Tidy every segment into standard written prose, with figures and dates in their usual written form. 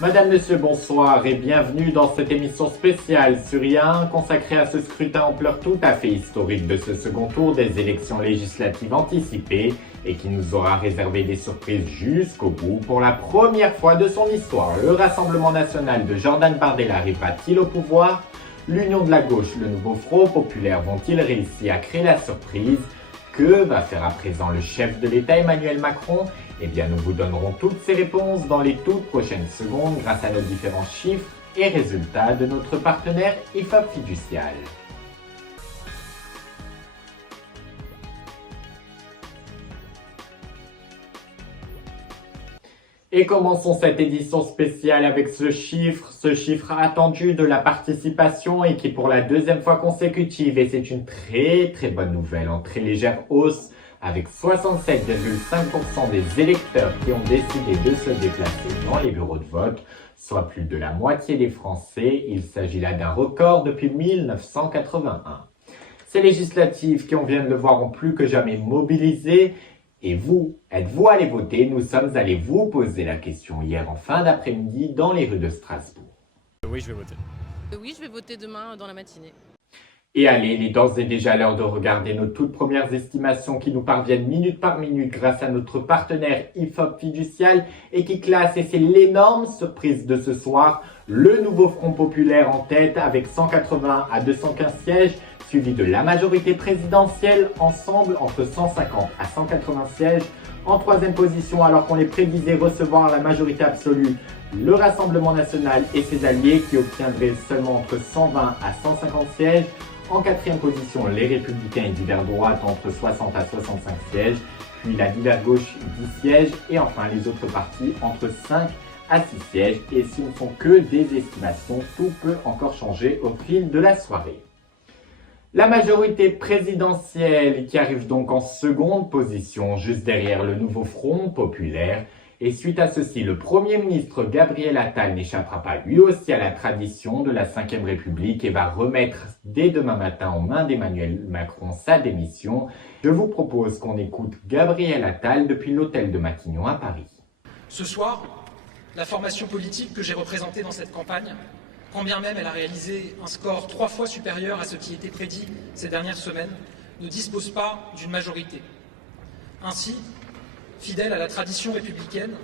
Madame, Monsieur, bonsoir et bienvenue dans cette émission spéciale sur IA1 consacrée à ce scrutin ampleur tout à fait historique de ce second tour des élections législatives anticipées et qui nous aura réservé des surprises jusqu'au bout. Pour la première fois de son histoire, le Rassemblement national de Jordan Bardella arrivera-t-il au pouvoir? L'Union de la gauche, le nouveau Front populaire vont-ils réussir à créer la surprise? Que va faire à présent le chef de l'État Emmanuel Macron? Eh bien, nous vous donnerons toutes ces réponses dans les toutes prochaines secondes grâce à nos différents chiffres et résultats de notre partenaire IFOP Fiducial. Et commençons cette édition spéciale avec ce chiffre attendu de la participation et qui pour la deuxième fois consécutive, et c'est une très bonne nouvelle, en très légère hausse, avec 67,5% des électeurs qui ont décidé de se déplacer dans les bureaux de vote, soit plus de la moitié des Français. Il s'agit là d'un record depuis 1981. Ces législatives qui, on vient de le voir, ont plus que jamais mobilisé. Et vous, êtes-vous allé voter? Nous sommes allés vous poser la question hier en fin d'après-midi dans les rues de Strasbourg. Oui, je vais voter. Oui, je vais voter demain dans la matinée. Et allez, il est d'ores et déjà l'heure de regarder nos toutes premières estimations qui nous parviennent minute par minute grâce à notre partenaire IFOP Fiducial et qui classe, et c'est l'énorme surprise de ce soir, le nouveau Front populaire en tête avec 180 à 215 sièges, suivi de la majorité présidentielle, ensemble entre 150 à 180 sièges. En troisième position, alors qu'on les prédisait recevoir la majorité absolue, le Rassemblement national et ses alliés qui obtiendraient seulement entre 120 à 150 sièges. En quatrième position, les Républicains et divers droites entre 60 à 65 sièges, puis la divers gauche 10 sièges, et enfin les autres partis entre 5 à 6 sièges. Et ce ne sont que des estimations, tout peut encore changer au fil de la soirée. La majorité présidentielle qui arrive donc en seconde position, juste derrière le nouveau Front populaire. Et suite à ceci, le Premier ministre Gabriel Attal n'échappera pas lui aussi à la tradition de la Ve République et va remettre dès demain matin aux mains d'Emmanuel Macron sa démission. Je vous propose qu'on écoute Gabriel Attal depuis l'hôtel de Matignon à Paris. Ce soir, la formation politique que j'ai représentée dans cette campagne, quand bien même elle a réalisé un score 3 fois supérieur à ce qui était prédit ces dernières semaines, ne dispose pas d'une majorité. Ainsi, fidèle à la tradition républicaine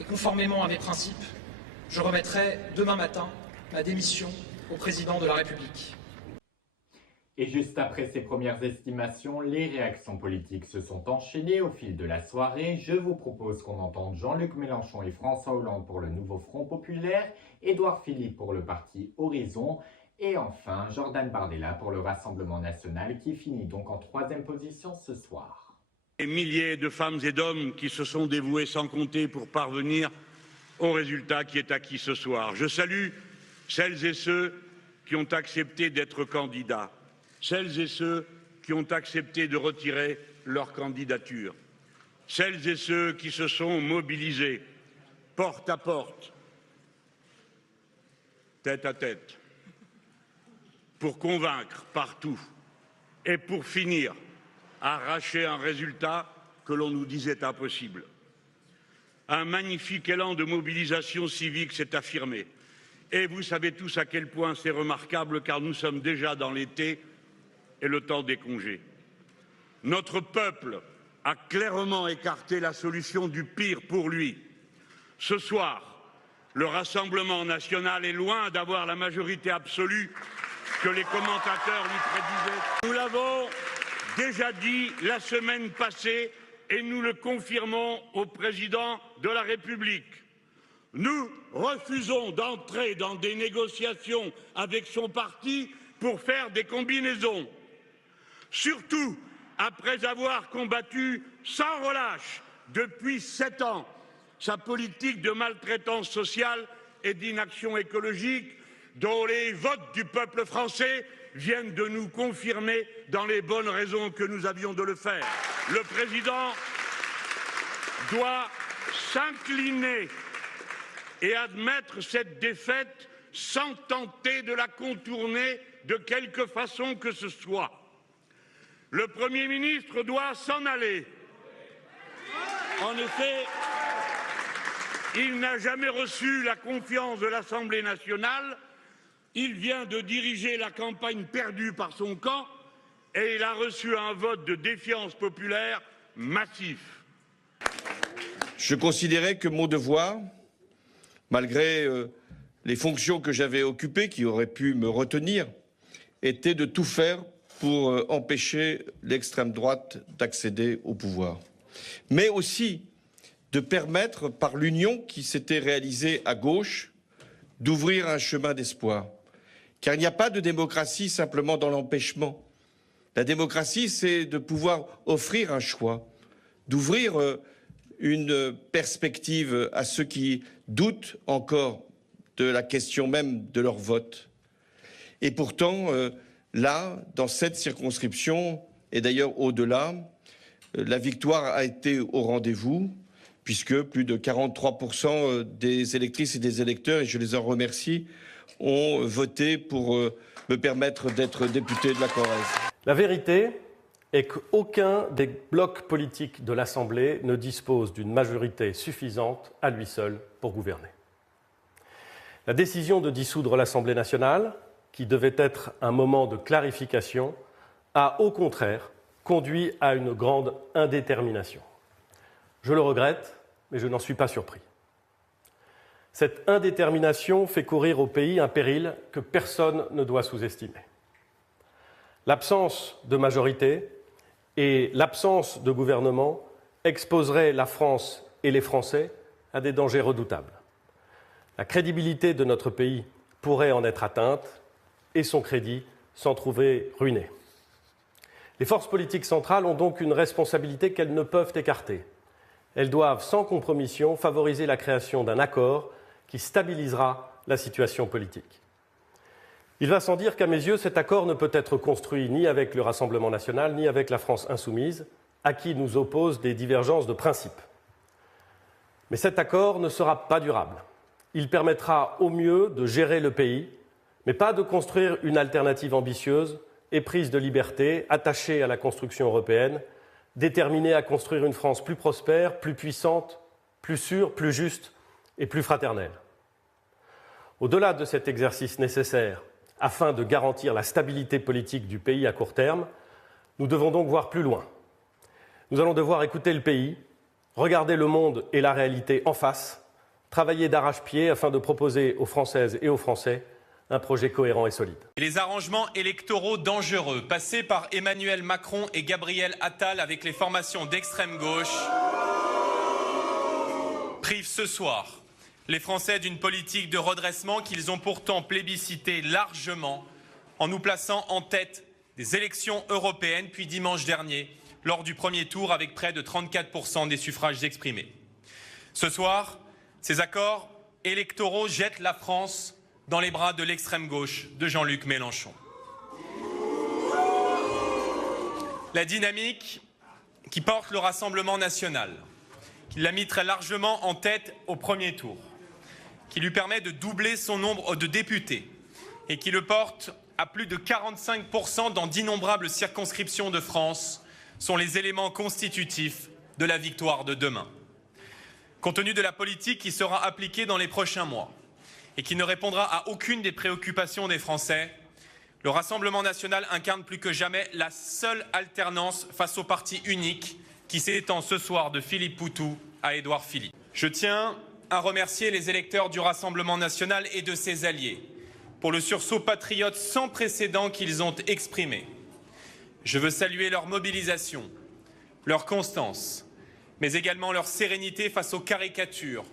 et conformément à mes principes, je remettrai demain matin ma démission au président de la République. Et juste après ces premières estimations, les réactions politiques se sont enchaînées au fil de la soirée. Je vous propose qu'on entende Jean-Luc Mélenchon et François Hollande pour le nouveau Front populaire, Édouard Philippe pour le parti Horizon, et enfin Jordan Bardella pour le Rassemblement national qui finit donc en troisième position ce soir. Des milliers de femmes et d'hommes qui se sont dévoués sans compter pour parvenir au résultat qui est acquis ce soir. Je salue celles et ceux qui ont accepté d'être candidats, celles et ceux qui ont accepté de retirer leur candidature, celles et ceux qui se sont mobilisés porte à porte, tête à tête, pour convaincre partout et pour finir arracher un résultat que l'on nous disait impossible. Un magnifique élan de mobilisation civique s'est affirmé. Et vous savez tous à quel point c'est remarquable, car nous sommes déjà dans l'été et le temps des congés. Notre peuple a clairement écarté la solution du pire pour lui. Ce soir, le Rassemblement national est loin d'avoir la majorité absolue que les commentateurs lui prédisaient. Nous l'avons déjà dit la semaine passée et nous le confirmons au président de la République. Nous refusons d'entrer dans des négociations avec son parti pour faire des combinaisons. Surtout après avoir combattu sans relâche depuis 7 ans sa politique de maltraitance sociale et d'inaction écologique dont les votes du peuple français viennent de nous confirmer dans les bonnes raisons que nous avions de le faire. Le président doit s'incliner et admettre cette défaite sans tenter de la contourner de quelque façon que ce soit. Le Premier ministre doit s'en aller. En effet, Il n'a jamais reçu la confiance de l'Assemblée nationale. Il vient de diriger la campagne perdue par son camp et il a reçu un vote de défiance populaire massif. Je considérais que mon devoir, malgré les fonctions que j'avais occupées, qui auraient pu me retenir, était de tout faire pour empêcher l'extrême droite d'accéder au pouvoir. Mais aussi de permettre, par l'union qui s'était réalisée à gauche, d'ouvrir un chemin d'espoir. Car il n'y a pas de démocratie simplement dans l'empêchement. La démocratie, c'est de pouvoir offrir un choix, d'ouvrir une perspective à ceux qui doutent encore de la question même de leur vote. Et pourtant, là, dans cette circonscription, et d'ailleurs au-delà, la victoire a été au rendez-vous, puisque plus de 43% des électrices et des électeurs, et je les en remercie, ont voté pour me permettre d'être député de la Corrèze. La vérité est qu'aucun des blocs politiques de l'Assemblée ne dispose d'une majorité suffisante à lui seul pour gouverner. La décision de dissoudre l'Assemblée nationale, qui devait être un moment de clarification, a au contraire conduit à une grande indétermination. Je le regrette, mais je n'en suis pas surpris. Cette indétermination fait courir au pays un péril que personne ne doit sous-estimer. L'absence de majorité et l'absence de gouvernement exposeraient la France et les Français à des dangers redoutables. La crédibilité de notre pays pourrait en être atteinte et son crédit s'en trouver ruiné. Les forces politiques centrales ont donc une responsabilité qu'elles ne peuvent écarter. Elles doivent, sans compromission, favoriser la création d'un accord qui stabilisera la situation politique. Il va sans dire qu'à mes yeux, cet accord ne peut être construit ni avec le Rassemblement national, ni avec la France insoumise, à qui nous opposent des divergences de principe. Mais cet accord ne sera pas durable. Il permettra au mieux de gérer le pays, mais pas de construire une alternative ambitieuse, éprise de liberté, attachée à la construction européenne, déterminée à construire une France plus prospère, plus puissante, plus sûre, plus juste et plus fraternelle. Au-delà de cet exercice nécessaire, afin de garantir la stabilité politique du pays à court terme, nous devons donc voir plus loin. Nous allons devoir écouter le pays, regarder le monde et la réalité en face, travailler d'arrache-pied afin de proposer aux Françaises et aux Français un projet cohérent et solide. Les arrangements électoraux dangereux passés par Emmanuel Macron et Gabriel Attal avec les formations d'extrême gauche privent ce soir les Français d'une politique de redressement qu'ils ont pourtant plébiscité largement en nous plaçant en tête des élections européennes, puis dimanche dernier, lors du premier tour avec près de 34% des suffrages exprimés. Ce soir, ces accords électoraux jettent la France dans les bras de l'extrême gauche de Jean-Luc Mélenchon. La dynamique qui porte le Rassemblement national, qui l'a mis très largement en tête au premier tour, qui lui permet de doubler son nombre de députés et qui le porte à plus de 45% dans d'innombrables circonscriptions de France, sont les éléments constitutifs de la victoire de demain. Compte tenu de la politique qui sera appliquée dans les prochains mois et qui ne répondra à aucune des préoccupations des Français, le Rassemblement national incarne plus que jamais la seule alternance face au parti unique qui s'étend ce soir de Philippe Poutou à Édouard Philippe. Je tiens à remercier les électeurs du Rassemblement national et de ses alliés pour le sursaut patriote sans précédent qu'ils ont exprimé. Je veux saluer leur mobilisation, leur constance, mais également leur sérénité face aux caricatures,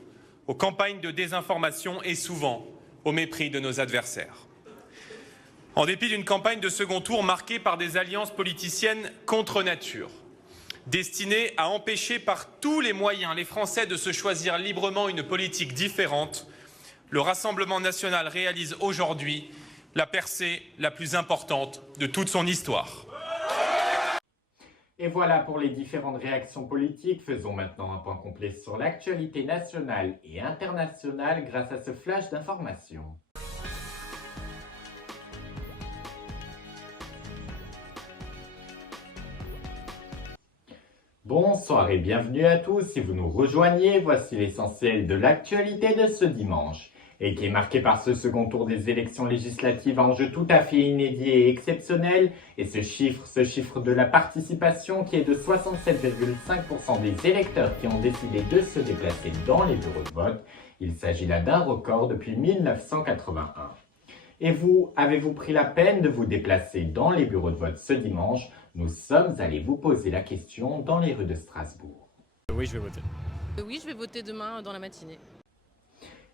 aux campagnes de désinformation et souvent au mépris de nos adversaires. En dépit d'une campagne de second tour marquée par des alliances politiciennes contre nature, destinées à empêcher par tous les moyens les Français de se choisir librement une politique différente, le Rassemblement national réalise aujourd'hui la percée la plus importante de toute son histoire. Et voilà pour les différentes réactions politiques. Faisons maintenant un point complet sur l'actualité nationale et internationale grâce à ce flash d'informations. Bonsoir et bienvenue à tous. Si vous nous rejoignez, voici l'essentiel de l'actualité de ce dimanche et qui est marqué par ce second tour des élections législatives à enjeu tout à fait inédit et exceptionnel. Et ce chiffre de la participation qui est de 67,5% des électeurs qui ont décidé de se déplacer dans les bureaux de vote. Il s'agit là d'un record depuis 1981. Et vous, avez-vous pris la peine de vous déplacer dans les bureaux de vote ce dimanche? Nous sommes allés vous poser la question dans les rues de Strasbourg. Oui, je vais voter. Oui, je vais voter demain dans la matinée.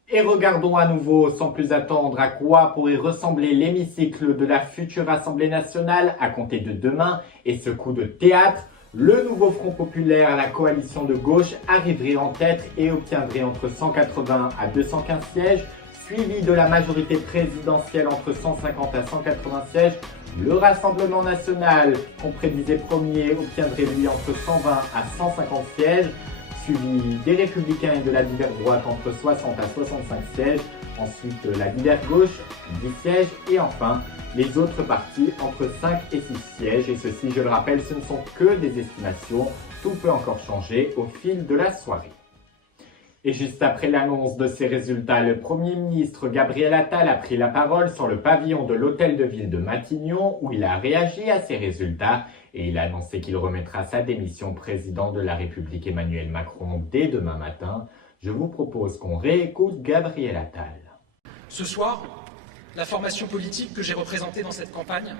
Et regardons à nouveau, sans plus attendre, à quoi pourrait ressembler l'hémicycle de la future Assemblée nationale à compter de demain. Et ce coup de théâtre, le nouveau Front populaire, la coalition de gauche, arriverait en tête et obtiendrait entre 180 à 215 sièges, suivi de la majorité présidentielle entre 150 à 180 sièges. Le Rassemblement national, qu'on prédisait premier, obtiendrait lui entre 120 à 150 sièges, suivi des Républicains et de la divers droite entre 60 à 65 sièges, ensuite la divers gauche, 10 sièges, et enfin les autres partis entre 5 et 6 sièges. Et ceci, je le rappelle, ce ne sont que des estimations, tout peut encore changer au fil de la soirée. Et juste après l'annonce de ces résultats, le Premier ministre Gabriel Attal a pris la parole sur le pavillon de l'hôtel de ville de Matignon où il a réagi à ces résultats et il a annoncé qu'il remettra sa démission au président de la République Emmanuel Macron dès demain matin. Je vous propose qu'on réécoute Gabriel Attal. Ce soir, la formation politique que j'ai représentée dans cette campagne,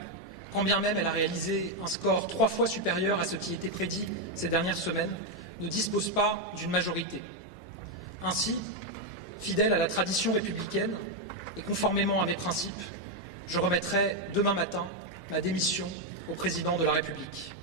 quand bien même elle a réalisé un score 3 fois supérieur à ce qui était prédit ces dernières semaines, ne dispose pas d'une majorité. Ainsi, fidèle à la tradition républicaine et conformément à mes principes, je remettrai demain matin ma démission au président de la République.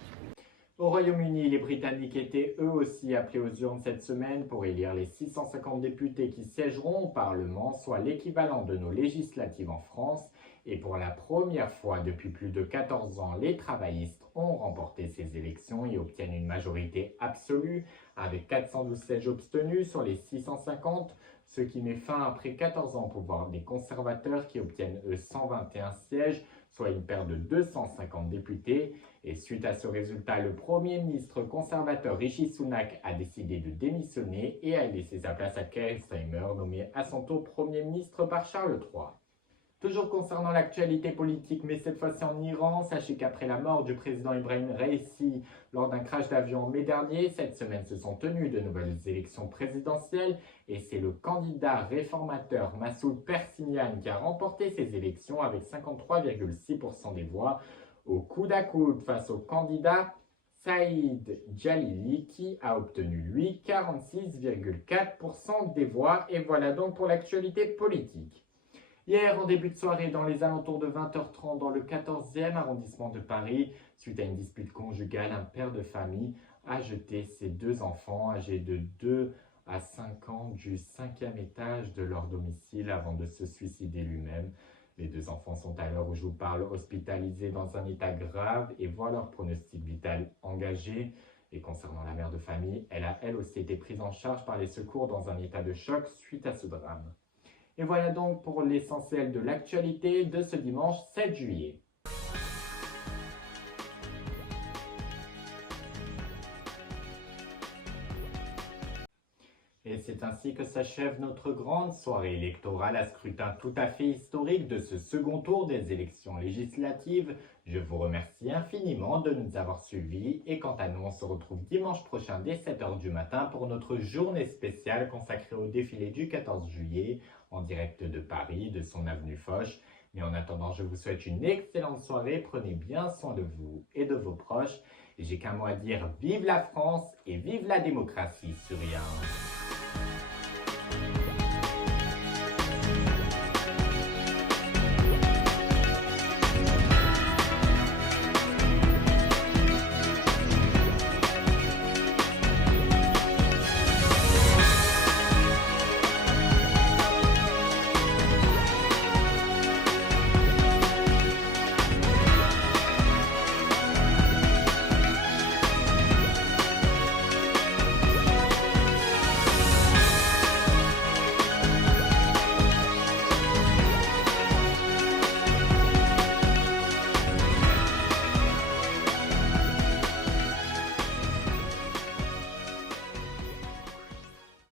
Au Royaume-Uni, les Britanniques étaient eux aussi appelés aux urnes cette semaine pour élire les 650 députés qui siégeront au Parlement, soit l'équivalent de nos législatives en France. Et pour la première fois depuis plus de 14 ans, les travaillistes ont remporté ces élections et obtiennent une majorité absolue avec 412 sièges obtenus sur les 650, ce qui met fin après 14 ans au pouvoir des conservateurs qui obtiennent eux 121 sièges, soit une perte de 250 députés. Et suite à ce résultat, le Premier ministre conservateur Rishi Sunak a décidé de démissionner et a laissé sa place à Keir Starmer, nommé à son tour Premier ministre par Charles III. Toujours concernant l'actualité politique, mais cette fois-ci en Iran, sachez qu'après la mort du président Ibrahim Raisi lors d'un crash d'avion en mai dernier, cette semaine se sont tenues de nouvelles élections présidentielles et c'est le candidat réformateur Massoud Persignan qui a remporté ces élections avec 53,6% des voix au coude à coude face au candidat Saïd Jalili qui a obtenu lui 46,4% des voix. Et voilà donc pour l'actualité politique. Hier, en début de soirée, dans les alentours de 20h30, dans le 14e arrondissement de Paris, suite à une dispute conjugale, un père de famille a jeté ses 2 enfants âgés de 2 à 5 ans du 5e étage de leur domicile avant de se suicider lui-même. Les 2 enfants sont à l'heure où je vous parle hospitalisés dans un état grave et voient leur pronostic vital engagé. Et concernant la mère de famille, elle a elle aussi été prise en charge par les secours dans un état de choc suite à ce drame. Et voilà donc pour l'essentiel de l'actualité de ce dimanche 7 juillet. Et c'est ainsi que s'achève notre grande soirée électorale à scrutin tout à fait historique de ce second tour des élections législatives. Je vous remercie infiniment de nous avoir suivis et quant à nous, on se retrouve dimanche prochain dès 7h du matin pour notre journée spéciale consacrée au défilé du 14 juillet en direct de Paris, de son avenue Foch. Mais en attendant, je vous souhaite une excellente soirée, prenez bien soin de vous et de vos proches. Et j'ai qu'un mot à dire, vive la France et vive la démocratie sur Rien.